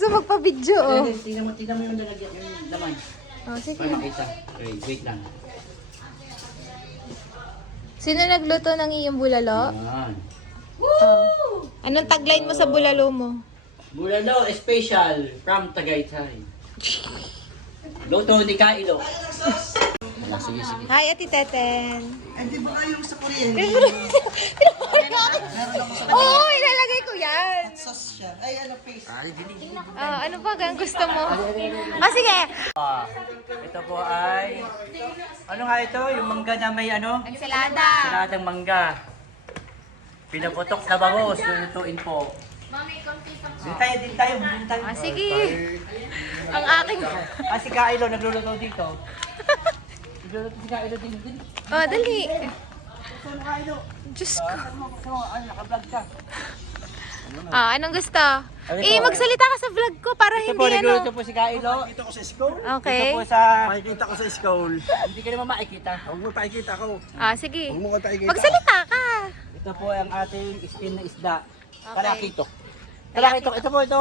gusto magpa-video, oh. Tingnan mo yung lalagyan, yung laman. Oh, sige. Para makita. Okay, wait lang. Sino nagluto ng iyong bulalo? Yan. Oh. Anong tagline mo sa bulalo mo? Bulalo special from Tagaytay. Luto ni Kailo. Sige, sige. Hi, Ate Teten. Hindi ba kayo sa kuryente? Oo, ilalagay ko yan. Sauce siya. Ay, ano, paste. Ano ba ang gusto mo? Sige. Ito po ay... Ano nga ito? Yung mangga na may ano? Ensalada. Saladang mangga. Pinaputok na bangus. Lulutuin po. Din tayo. Sige. Ang aking... Si Kailo nagluluto dito. Nagluluto si Kailo din. Oh, dali. Saan Kailo? Diyos ko. Naka-vlog ka. Anong gusto? Magsalita ka sa vlog ko para Ito hindi po, ano. nagluluto po si Kailo. Makikita ko sa school. Okay. Ito po sa... Makikita ko sa school. Hindi ka naman makikita. Huwag mo pakikita ko. Sige. Huwag mo ko pakikita. Magsalita ka. Ito po ang ating skin na isda. Okay. Talakito. Talakito. Ito po, ito.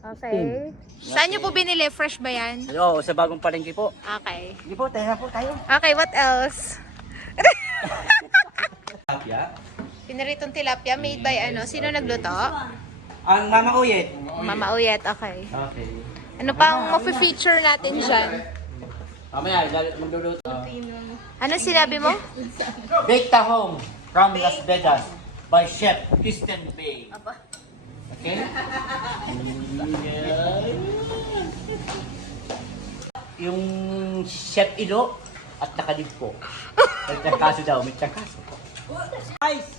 Okay. Saan niyo po binili? Fresh ba yan? Oo, sa bagong palengke po. Okay. Hindi po, tayo na po tayo. Okay, what else? Tilapia. Pinaritong tilapia made by ano? Sino nagluto? Ang Mama Uyet. Mama Uyet, okay. Okay. Ano pang ma-feature natin dyan? Mamaya, magluluto. Ano sinabi mo? Baked Tahong from Las Vegas by Chef Kristen Bay. Okay? Yung Chef Ilo at nakalib po. May tiyangkaso daw, may tiyangkaso po. Guys,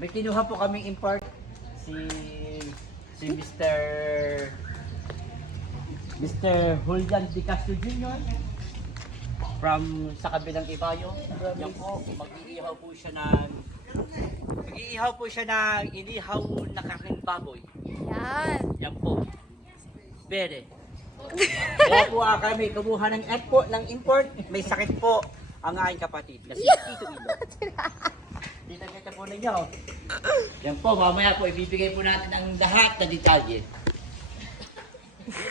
may kinuha po kaming import si Mr. Julian Di Castro Jr. from sa kabilang Ibayo. Yan po, mag-iihaw po siya ng inihaw na karneng baboy. Yan. Yan po. Bere. Kaya po kami kumuha ng import. May sakit po ang aking kapatid na si Tito Ilo. Kita po ninyo. Yan po, mamaya po ibibigay po natin ang lahat na detalye.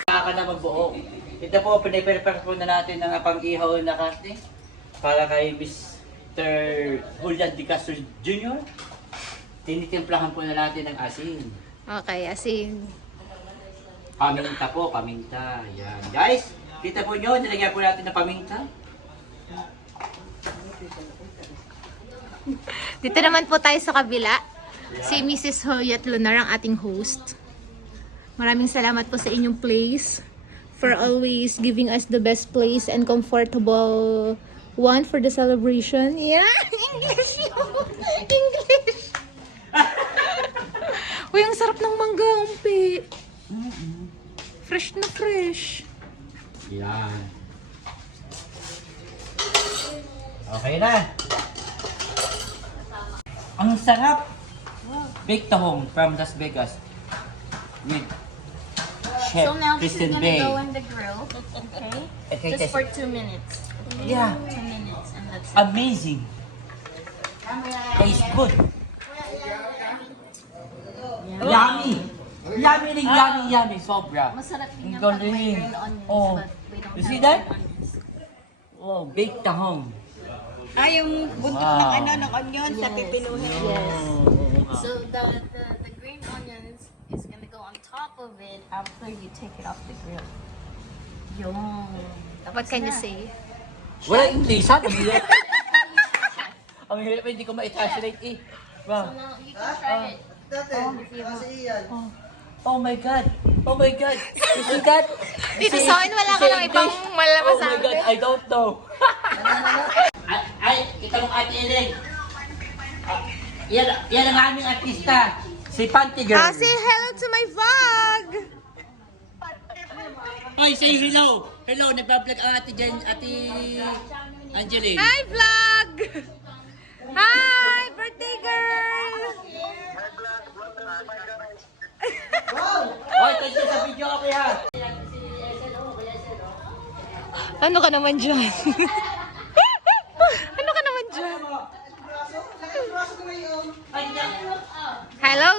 Kaka na magbuo. Ito po, piniprepare po na natin ang pang-ihaw na karne para kay Mr. Julian Di Castro Jr. Tinitimplahan po na natin ng asin. Okay, asin. Paminta po, paminta. Yan. Guys, kita po nyo, nilagyan po natin ng paminta. Dito naman po tayo sa kabila. Si Mrs. Hoyat Lunar ang ating host. Maraming salamat po sa inyong place for always giving us the best place and comfortable one for the celebration. Yeah, English yun. English. Uy, ang sarap ng mangga, umpi. Fresh na fresh. Yan. Okay na. Ang sarap. Baked Tahong from Las Vegas with Chef So now this is Kristen gonna Bay. go in the grill, okay? Okay, Just for 2 minutes. Yeah, 2 minutes and that's it. amazing. Tastes good. Yummy. Yummy rin, yummy, sobra. Masarap din Ang yan pag may galing. green onions, Oh. but we don't You have see that? green onions. Oh, baked tahong. Yung buntot Wow. ng onion sa pipinuhin. So the green onions is gonna go on top of it after you take it off the grill. Yung. What can you say? Wala English, ha? Ang hirap. Ang hirap, hindi ko ma-translate eh. Wow. So now you can try it. Oh my God. Oh my God. You see that? Dito sa akin, wala ka ng ibang malaman Oh sa my God, akin. I don't know. Ay, kita mong Ate Eleng. Yan ang aming artista. Si Panty Girl. Say hello to my vlog! Oy, say hello. Hello, nagpa-vlog ang Ate Angeline. Hi, vlog! Hi, birthday girl! Oy, thank you sa video, okay ha? Ano ka naman dyan? Ano ka naman dyan? Hello!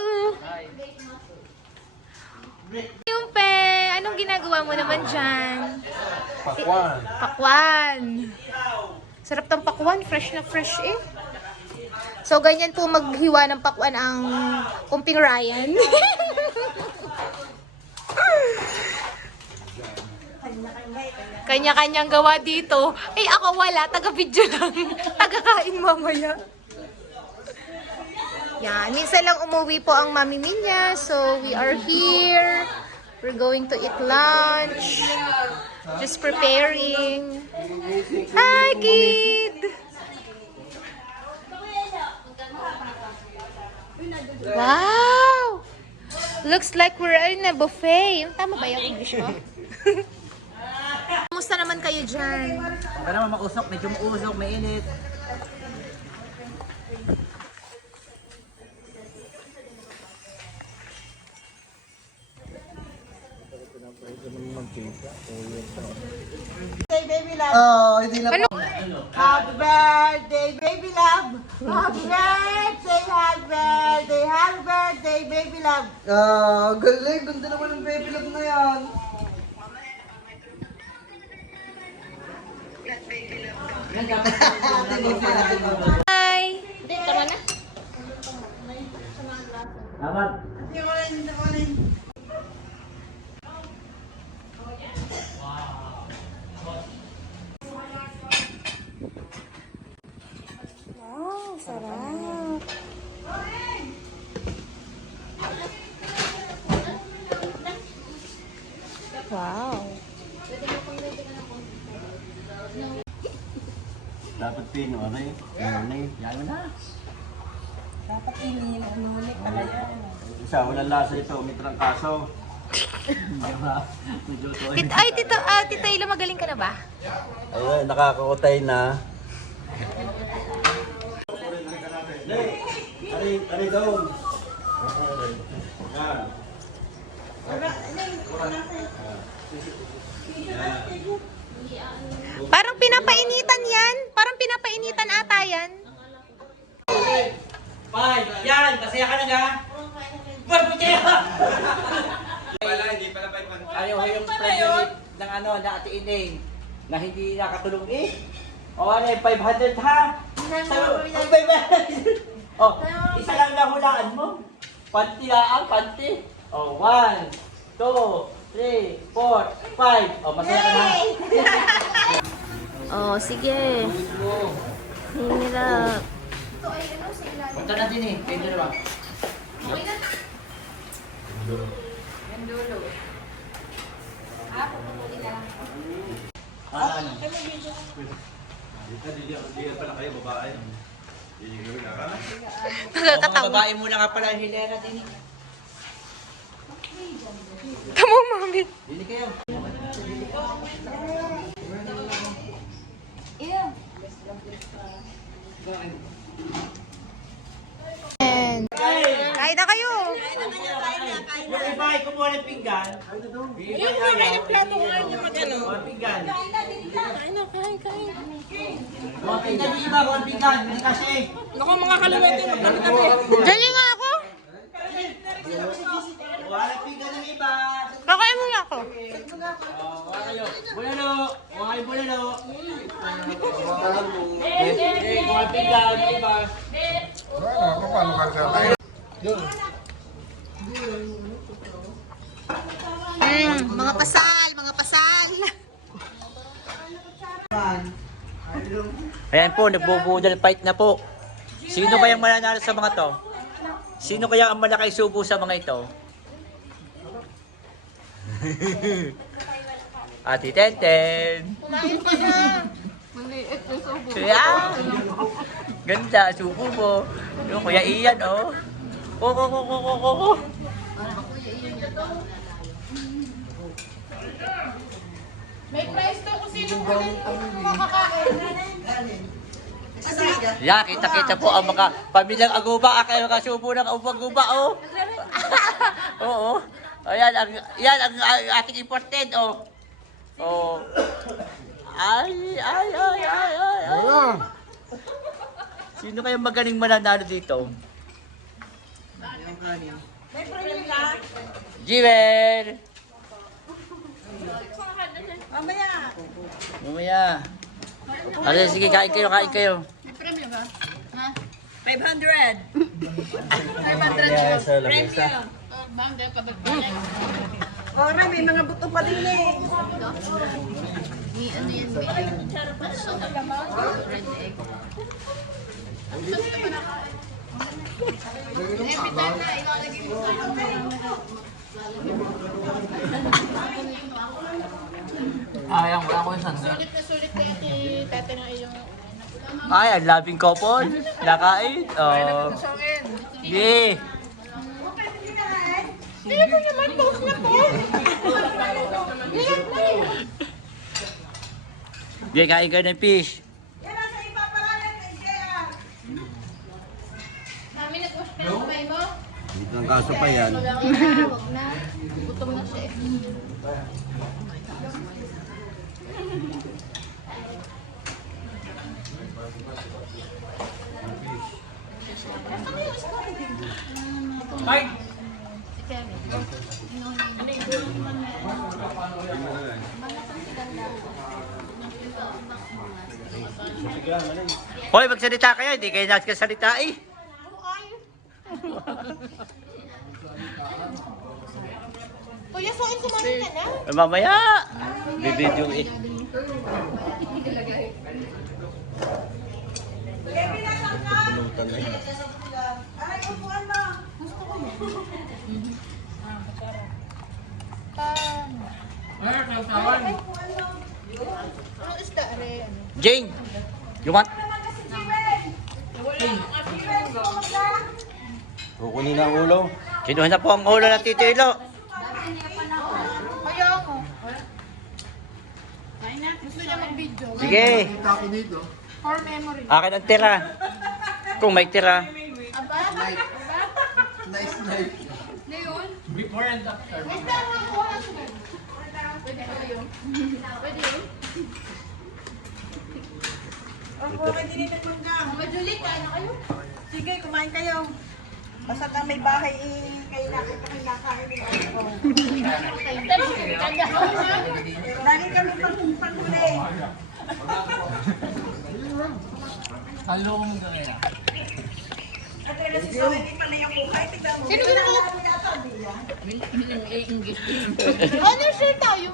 Yung pen! anong ginagawa mo naman dyan? Pakwan. Pakwan. Sarap ng pakwan. Fresh na fresh eh. So, ganyan po maghiwa ng pakwan ang kumping Ryan. Kanya-kanyang gawa dito. Ay, ako wala. Taga-video lang. Taga-kain mamaya. Yan. Minsan lang umuwi po ang mami niya. So, we are here. We're going to eat lunch. Just preparing. Hi, kid! Wow! Looks like we're in a buffet. Tama ba yung English mo? Kumusta naman kayo dyan? Huwag ka naman mausok, medyo mausok, mainit. Hey, baby love. Oh, hindi na Ano? Happy birthday, baby love. Happy birthday, happy birthday, happy birthday, baby love. Galing. Ganda naman ng baby love na yan. Hi! Tama na? Tama. Wow, sarap. Wow. Dapat pino, ano eh? Yan mo na. Dapat ini, ano ulit talaga. Isa, walang lasa ito, may trangkaso. Tita Ila, magaling ka na ba? Ayun, nakakakutay na. Ari doon. Yan. Parang pinapainitan yan. Parang pinapainitan ata yan. Five. Yan, masaya ka na nga. Barbutya! Ayaw ko yung pregnant ng ano, na Ate Ineng na hindi nakatulong eh. O ano yung 500 ha? Oh, 500. Oh, isa lang nahulaan mo. Panti lang, panti. Oh, 1, 2, 3, 4, 5. Oh, masaya ka na. Oh, sige. Hirap. Punta natin eh. Pwede na ba? Ano? Hindi pala kayo, babae. Mga babae muna nga pala yung hilera din eh. Tamo, mami. Dili kayo. Kain na kayo. Yung iba ay kumuha ng pinggan. Yung kumuha ng plato nga yung mag-ano. Pinggan. Kain na, kain. Mga pinggan yung iba, mga pinggan. Hindi kasi. Ganyan nga ako. Wala ng pinggan ng iba. Kakain muna ako. Wala kayo. Bulalo. Wala kayo bulalo. Mga pinggan yung iba. Mga pasal, mga pasal. Ayan po, nagbubudal fight na po. Sino kayang mananalo sa mga to? Sino kaya ang malaki subo sa mga ito? Ate Tenten. Kumain ka na. Yeah. Ganda, subo mo. Yung Kuya Ian, oh. Ko. May price to kung sino makakain. Yeah, kita-kita po ang mga pamilyang aguba. Kayo makasubo ng aguba, oh. Oo. Ayan, yan ang ating imported, oh. Oh. Ay. Sino kayang magaling mananalo dito? Jiwer! Mamaya. Mamaya. Ano, sige, kain kayo, kain kayo. 500. Kaya sa lamesa. Ora, may mga buto pa din eh. May ano yan, may red egg. Ayang, wala ko yung sandal. Sulit na yung tata ng iyong... Ay, ang labing couple. Nakain. Oh. Sige. Kaya po naman, post na po. Sige, kain kayo ng fish. Yan ang sa iba pala yan. Kami nag-wash ka ng kamay mo. Dito ng kaso pa yan. Huwag na. Gutom na siya eh. Hoy, magsalita kayo. Hindi kayo nagsasalita eh. Kuya, so kumain ka na? Mamaya. Bibidyo eh. Pulutan na yun. Aray, upuan mo. Anong isda, Are? Jane, you want? Kukunin ang ulo. Kinuha na po ang ulo ng Tito Ilo. Kaya ako. Gusto niya mag-video. Sige. For memory. Akin ang tira. Kung may tira. Before and after. Basta ako kuha ka sugar. Pwede ko yun. Pwede yun. Opo, kay dinitin mo ka. Mga Julie, kain na kayo. Sige, kumain kayo. Basta na may bahay eh, kayo nakain nila. Lagi kami panghuli. At wala si Sonia, hindi pala yung buhay. Tignan mo. Sino ginagawa? Ano share tayo?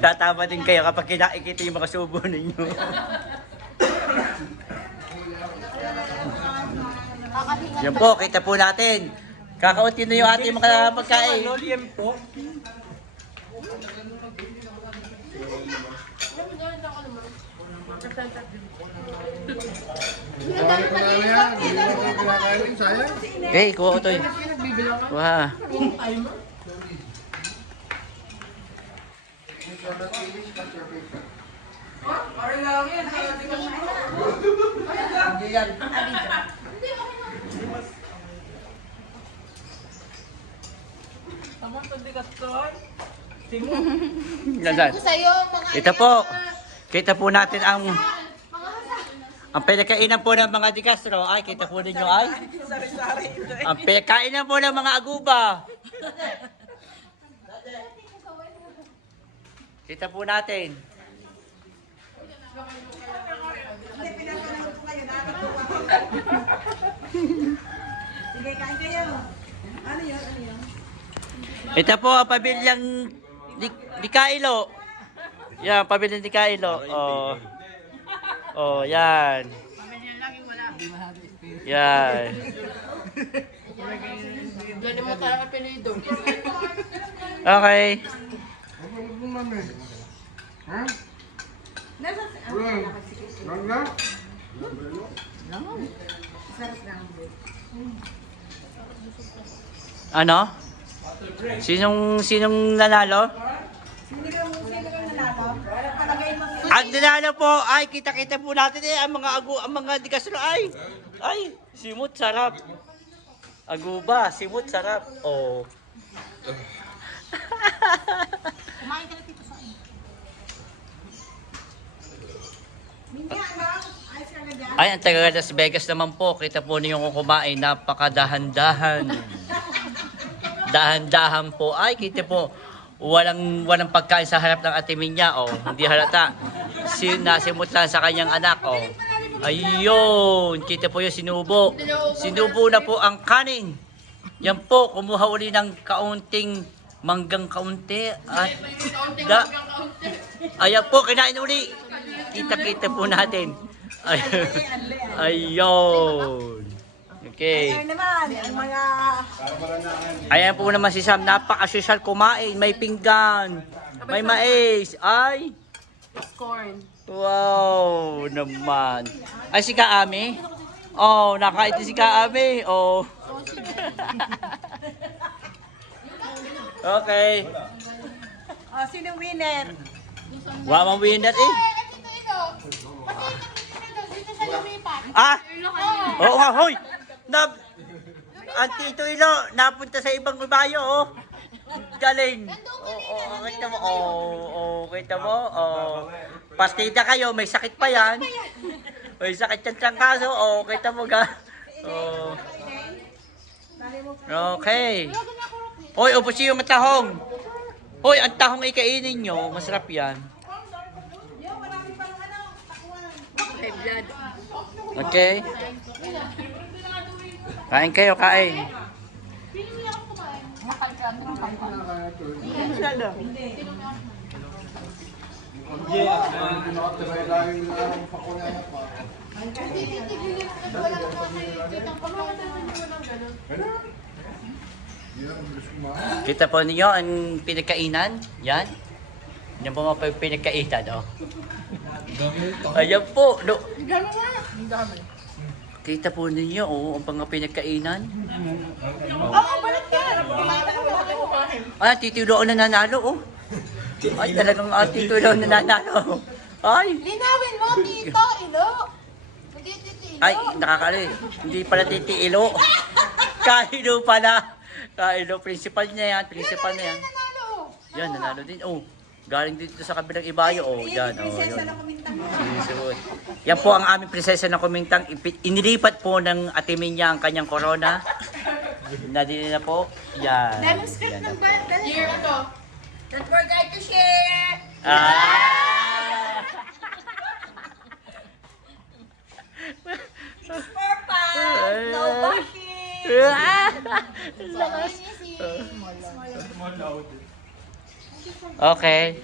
Tatama din kayo kapag kinakikita yung mga subo ninyo. Yan po, kita po natin. Kakaunti na yung ating mga pagkain. Okay, kuha ko to eh. Wah. Nasaan? Sa'yo, mga Ito po. Kita po natin ang pinakainan po ng mga Di Castro. Ay, kita po ninyo ay. Ang pinakainan po ng mga aguba. Kita po natin. Sige, kain kayo. Ano yun? Ano yun? Ito po ang pamilyang Di Kailo. Yan, pamilyang Di Kailo. Oh. Oh, yan. Yan. Dali mo tayo apelido. Okay. Ano? Sinong nanalo? Sino kang nanalo? Palagay mo. Ang nanalo po ay kita-kita po natin eh ang mga Di Castro ay simut sarap. Aguba, simut sarap. Oh. Kumain ka na dito sa akin. Minga, ano? Ayos ka na dyan. Ay, ang taga Las Vegas naman po. Kita po niyo kung kumain, napakadahan-dahan. Dahan-dahan po. Ay, kita po. Walang pagkain sa harap ng atimin niya. Oh, hindi halata. Nasimot lang sa kanyang anak. Oh. Ayun. Kita po yung sinubo. Sinubo na po ang kanin. Yan po. Kumuha uli ng kaunting manggang kaunti. At ayan po. Kinain uli. Kita-kita po natin. Ayun. Okay. naman, ang mga... Ayan po naman si Sam, napaka-social kumain. May pinggan, may mais, ay. Corn. Wow, naman. Ay, si Kaami? Oh, nakain din si Kaami. Oh. Okay. Oh, sino winner? Wow, ang winner eh. Ah! Oo nga, hoy! Ang Tito Ilo, napunta sa ibang bayo, oh. Galing. Kita mo, kita mo, Pastida kayo, may sakit pa yan. May sakit yan siyang kaso, kita mo ga. Oh. Okay. Hoy, ubos yung tahong. Hoy, ang tahong ay kainin nyo, masarap yan. Okay. Kain kayo, kain. Kita po ninyo ang pinagkainan? Yan. Yan po mga pinagkainan, oh. Ayan po. No. Kita po ninyo, ang mga pinagkainan. Ay, Tito Ilo ang nananalo, oh. Ay, talagang Tito Ilo ang nananalo. Ay. Linawin mo, Tito Ilo. Hindi Tito Ilo. Ay, nakakali. Hindi pala Tito Ilo. Kailo pala. Kailo, principal niya yan. Principal niya yan. Yan, nanalo din. Oh, galing dito sa kabilang ibayo. Oh, yan. Oh, yun. Sinisud. Yan po ang aming prinsesa ng Kumintang. Inilipat po ng atimin niya ang kanyang corona. Nadili na po. Yan. Yan na po. Don't forget to share! Ah! It's purple! No bashing! Okay.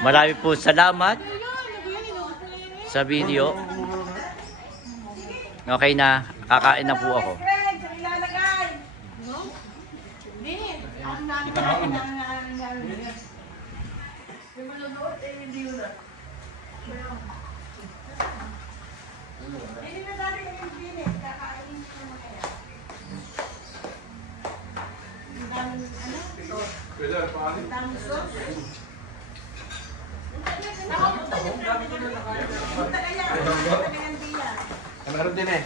Marami po salamat sa video. Okay na, kakain na po ako. Friends, ang ilalagay! Meron din eh.